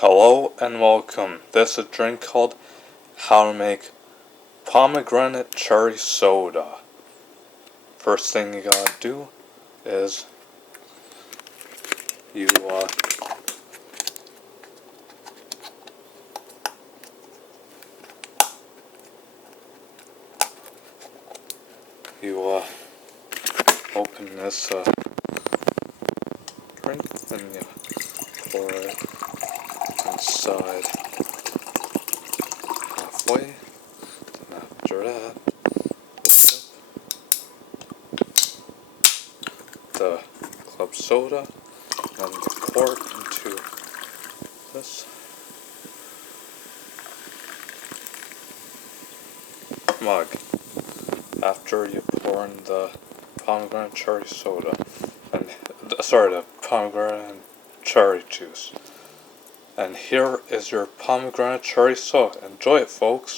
Hello and welcome. This is a drink called How to Make Pomegranate Cherry Soda. First thing you gotta do is you open this drink and you pour it inside halfway. Then after that, open the club soda and pour it into this mug. After you pour in the pomegranate cherry soda, the pomegranate cherry juice. And here is your pomegranate cherry soda. Enjoy it, folks.